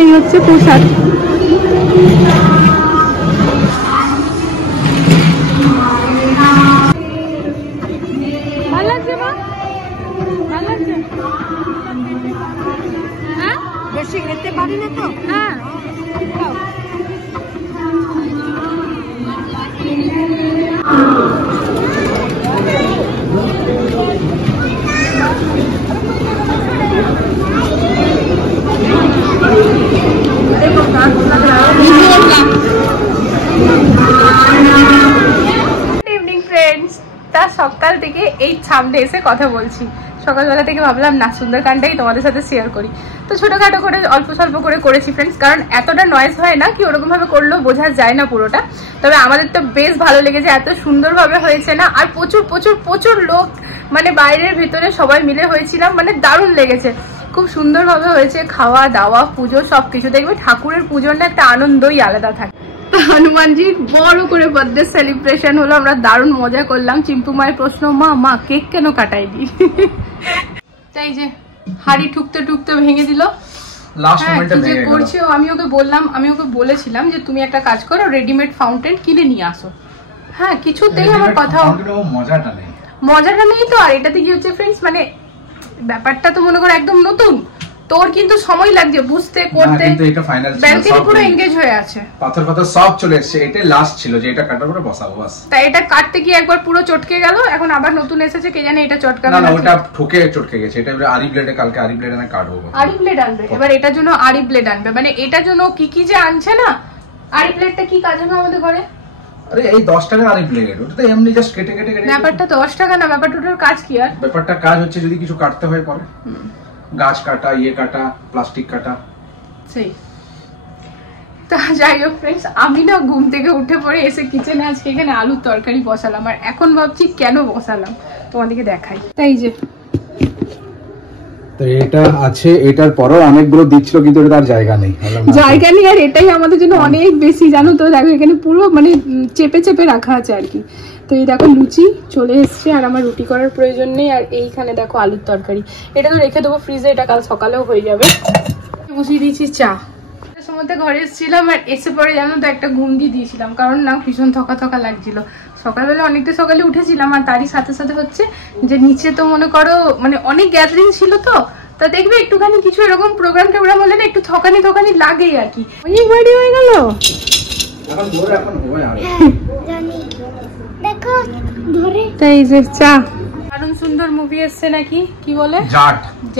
এই হচ্ছে পোশাক। ভালো লাগছে মা? ভালো লাগছে? হ্যাঁ, বেশি খেতে পারি না তো। হ্যাঁ, সকাল থেকে এই সামনে এসে কথা বলছি। সকালবেলা থেকে ভাবলাম না সুন্দরকাণ্ডটাই তোমাদের সাথে শেয়ার করি। তো ছোটখাটো করে অল্প স্বল্প করে করেছি ফ্রেন্ডস, কারণ এতটা নয়েজ হয় না কি ওরকম ভাবে করলেও বোঝা যায় না পুরোটা। তবে আমাদের তো বেশ ভালো লেগেছে, এত সুন্দরভাবে হয়েছে না। আর প্রচুর প্রচুর প্রচুর লোক, মানে বাইরের ভিতরে সবাই মিলে হয়েছিলাম, মানে দারুণ লেগেছে। খুব সুন্দরভাবে হয়েছে, খাওয়া দাওয়া পুজো সবকিছু। দেখবে ঠাকুরের পুজোর না একটা আনন্দই আলাদা থাকে। হনুমানজির বড় করে বার্থডে সেলিব্রেশন হলো, আমরা দারুণ মজা করলাম। চিম্পু মায়ের প্রশ্ন, মা মা কেক কেন কাটাইনি? তাই যে হাড়ি ঠুকতে ঠুকতে ভেঙে দিল। করছে আমি ওকে বললাম, আমি ওকে বলেছিলাম যে তুমি একটা কাজ করো, রেডিমেড ফাউন্টেন কিনে নিয়ে আসো। হ্যাঁ, কিছুতেই আমার কথা মজাটা নেই তো। আর এটাতে কি হচ্ছে ফ্রেন্ডস, মানে ব্যাপারটা তো মনে করো একদম নতুন, তোর কিন্তু সময় লাগছে বুঝতে করতে। কিন্তু এটা ফাইনাল ছিল, ব্যাংকে পুরো এনগেজ হয়ে আছে, পাথর পাথর সব চলে এসেছে। এটা লাস্ট ছিল যে এটা কাটার পরে বসাবো বাস। তাই এটা কাটতে গিয়ে একবার পুরো চটকে গেল, এখন আবার নতুন এসেছে, কে জানে এটা চটকাবে না। ওটা ঠোকে চটকে গেছে। এটা এবারে আরি ব্লেডে, কালকে আরি ব্লেড এনে কাটবো। আরি ব্লেড আনবে এবার, এটার জন্য আরি ব্লেড আনবে। মানে এটার জন্য কি কি যে আনছে না। আরি ব্লেডটা কি কাজে হবে আমাদের ঘরে? আরে এই 10 টাকা আরি ব্লেড, ওটা তো এমনি জাস্ট কেটে কেটে কেটে। ব্যাপারটা 10 টাকা না, ব্যাপারটার কাজ কি? আর ব্যাপারটা কাজ হচ্ছে যদি কিছু কাটতে হয় পরে, গাছ কাটা, ইয়ে কাটা, প্লাস্টিক কাটা, সেই। তা যাই হোক ফ্রেন্ডস, আমি না ঘুম থেকে উঠে পড়ে এসে কিচেনে আজকে এখানে আলুর তরকারি বসালাম। আর এখন ভাবছি কেন বসালাম, তোমাদেরকে দেখাই। তাই যে তো এটা আছে, এটার পরেও অনেকগুলো দিচ্ছিল কিন্তু এটা তার জায়গা নেই, জায়গা নেই। আর এটাই আমাদের জন্য অনেক বেশি, জানো তো। দেখো এখানে পুরো মানে চেপে চেপে রাখা আছে আর কি। তো এই দেখো লুচি চলে এসছে, আর আমার রুটি করার প্রয়োজন নেই। আর এইখানে দেখো আলুর তরকারি, এটা তো রেখে দেবো ফ্রিজে, এটা কাল সকালেও হয়ে যাবে। বসিয়ে দিয়েছি চা। সময় ঘরে এসেছিলাম, আর এসে পরে জানো তো একটা ঘুম দিয়ে দিয়েছিলাম, কারণ না ভীষণ থকা থকা লাগছিল। সকালবেলা অনেকটা সকালে উঠেছিলাম, আর তারই সাথে সাথে হচ্ছে যে নিচে তো মনে করো মানে অনেক গ্যাদারিং ছিল, তো তা দেখবে একটুখানি কিছু এরকম প্রোগ্রাম টোগ্রাম হলে না একটু থকানি থকানি লাগেই আর কি। অনেক বাড়ি হয়ে গেল। তাই যে চা, দারুণ সুন্দর মুভি এসছে নাকি, কি বলে জাট,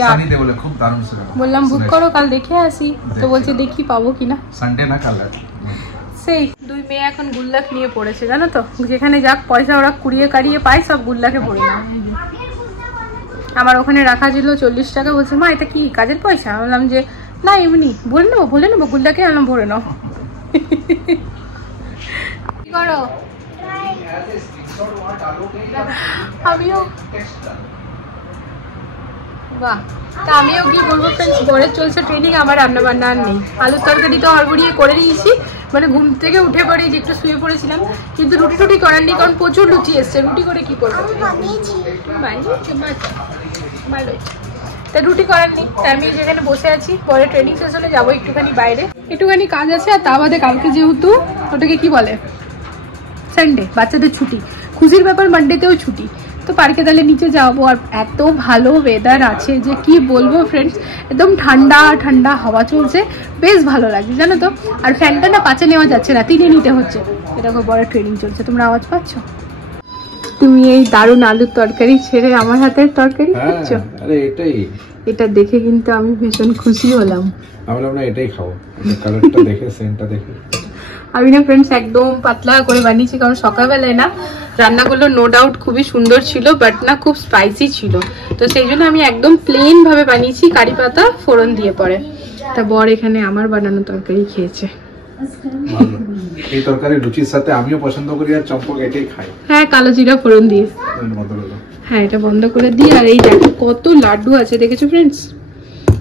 সানি দেওল, খুব দারুণ সিনেমা। বললাম বুক করো, কাল দেখে আসি। তো বলছে দেখি পাবো কিনা, সানডে না কাল। সেই দুই মেয়ে এখন গুল্লাক নিয়ে পড়েছে, জানো তো। যেখানে যাক পয়সা ওরা কুড়িয়ে কাড়িয়ে পায়, সব গুল্লাকে পড়ে না। আমার ওখানে রাখা ছিল 40 টাকা, বলছে মা এটা কি কাজের পয়সা? বললাম যে না এমনি, বলে নেবো গুল্লাকে। আনলাম ভরে নাও। কি করো? আমিও বাহ, তা আমিও কি বলবো ফ্রেন্ডস, ঘরে চলছে ট্রেনিং, আমার রান্না বান্না আর নেই। আলুর তরকারি তো হড়বড়িয়ে করে দিয়েছি, মানে ঘুম থেকে উঠে পরে যে একটু শুয়ে পড়েছিলাম, কিন্তু রুটি টুটি করার নেই, কারণ প্রচুর লুচি এসছে। রুটি করে কি করবো, তা রুটি করার নেই। তাই আমি যেখানে বসে আছি, পরে ট্রেনিং শেষ হলে যাবো একটুখানি বাইরে, একটুখানি কাজ আছে। আর তা বাদে কালকে যেহেতু ওটাকে কি বলে সানডে, বাচ্চাদের ছুটি, খুশির ব্যাপার, মানডেতেও ছুটি, তো পার্কে তাহলে নিচে যাবো। আর এত ভালো ওয়েদার আছে যে কি বলবো ফ্রেন্ডস, একদম ঠান্ডা ঠান্ডা হাওয়া চলছে, বেশ ভালো লাগছে জানো তো। আর ফ্যানটা না পাচে নেওয়া যাচ্ছে না, তিনে নিতে হচ্ছে। এরকম বড় ট্রেনিং চলছে, তোমরা আওয়াজ পাচ্ছ? তুমি এই দারুণ আলুর তরকারি ছেড়ে আমার হাতের তরকারি খাচ্ছ? আরে এটাই, এটা দেখে কিন্তু আমি ভীষণ খুশি হলাম। আমি বললাম না এটাই খাও, কালারটা দেখে, সেন্টটা দেখে। আমি না ফ্রেন্ডস একদম পাতলা করে বানিয়েছি, কারণ সকালবেলায় না রান্নাগুলো নো ডাউট খুবই সুন্দর ছিল, বাট না খুব স্পাইসি ছিল। তো সেই জন্য আমি একদম প্লেন ভাবে বানিয়েছি, কারি পাতা ফোড়ন দিয়ে পরে। তা বর এখানে আমার বানানো তরকারি খেয়েছে। এই তরকারি লুচির সাথে আমিও পছন্দ করি, আর চম্পক এটাই খাই। হ্যাঁ, কালো জিরা ফোড়ন দিয়ে। হ্যাঁ, এটা বন্ধ করে দিই। আর এই দেখো কত লাড্ডু আছে, দেখেছো ফ্রেন্ডস?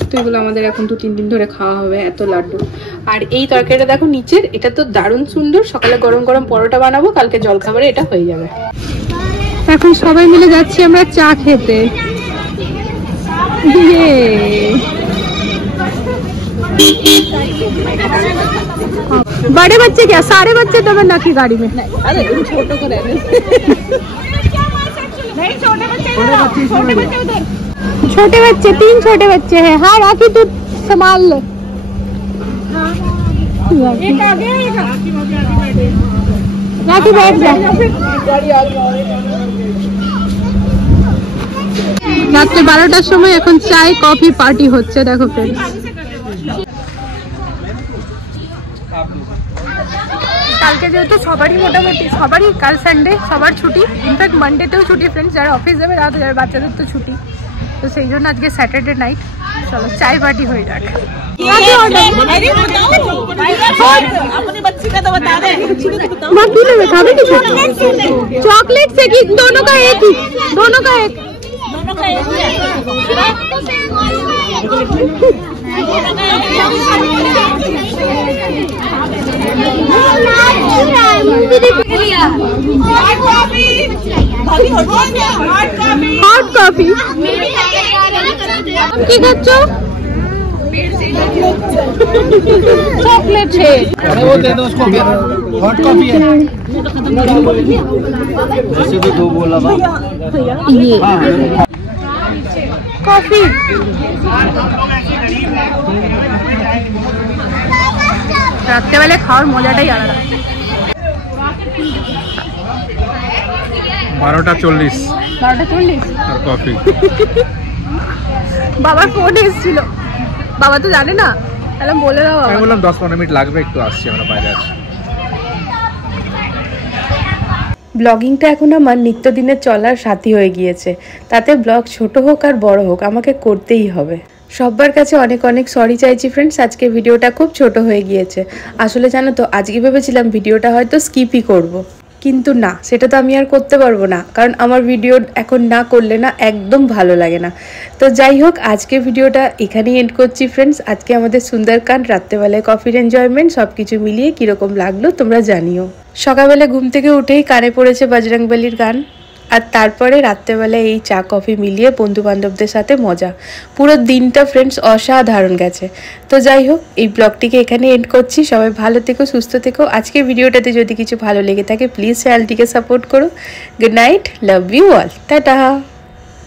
তো এগুলো আমাদের এখন 2-3 দিন ধরে খাওয়া হবে, এত লাড্ডু। আর এই তরকারিটা দেখো নিচের, এটা তো দারুণ সুন্দর। সকালে গরম গরম পরোটা বানাবো, কালকে জলখাবারে এটা হয়ে যাবে। এখন সবাই মিলে যাচ্ছি আমরা চা খেতে। बड़े बच्चे क्या, सारे बच्चे तो मैं नकी गाड़ी में? अरे छोटों को रहने। नहीं, छोटे बच्चे उधर। छोटे बच्चे, 3 छोटे बच्चे हैं। हाँ राखी तू संभाल ले। एक आगे, एक राखी बैठ जा। রাত্রে 12টার সময় এখন চায় কফি পার্টি হচ্ছে, দেখো ফ্রেন্ডস। কালকে যেহেতু সবারই মোটামুটি সবারই কাল সানডে, সবার ছুটি, ইনফ্যাক্ট মানডেতেও ছুটি ফ্রেন্ডস, যারা অফিস যাবে রাত যাবে, বাচ্চাদের তো ছুটি। তো সেই জন্য আজকে স্যাটারডে নাইট, চলো চায় পার্টি হয়ে যাক। चॉकलेट से कि दोनों का एक ही, दोनों का एक, दोनों का एक। हॉट कॉफी কি খাচ্ছ? चॉकलेट है, वो दे दो उसको, हॉट कॉफी है। वैसे तो 2 बोला था ये कॉफी। রাত্রেবেলা খাওয়ার মজাটাই আলাদা। 12:40 আর কফি। বাবার ফোন এসেছিল, বাবা তো জানে না, তাহলে বলে দাও। আমি বললাম 10-15 মিনিট লাগবে, একটু আসছি, আমরা বাইরে আছি। ব্লগিংটা এখন আমার নিত্যদিনের চলার সাথী হয়ে গিয়েছে, তাতে ব্লগ ছোট হোক আর বড় হোক আমাকে করতেই হবে। সবার কাছে অনেক অনেক সরি চাইছি ফ্রেন্ডস, আজকে ভিডিওটা খুব ছোট হয়ে গিয়েছে। আসলে জানো তো আজকে ভেবেছিলাম ভিডিওটা হয়তো স্কিপই করব, কিন্তু না, সেটা তো আমি আর করতে পারবো না, কারণ আমার ভিডিও এখন না করলে না একদম ভালো লাগে না। তো যাই হোক, আজকে ভিডিওটা এখানেই এন্ড করছি ফ্রেন্ডস। আজকে আমাদের সুন্দরকাণ্ড, রাত্রেবেলায় কফির এনজয়মেন্ট, সব কিছু মিলিয়ে কীরকম লাগলো তোমরা জানিও। সকালবেলা ঘুম থেকে উঠেই কানে পড়েছে বজরংবলীর গান, আর তারপরে রাত্রেবেলায় এই চা কফি মিলিয়ে বন্ধু বান্ধবদের সাথে মজা। পুরো দিনটা ফ্রেন্ডস অসাধারণ গেছে। তো যাই হোক, এই ব্লগটিকে এখানে এন্ড করছি। সবাই ভালো থেকো, সুস্থ থেকো। আজকে ভিডিওটাতে যদি কিছু ভালো লেগে থাকে প্লিজ চ্যানেলটিকে সাপোর্ট করো। Good night, love you all, tata.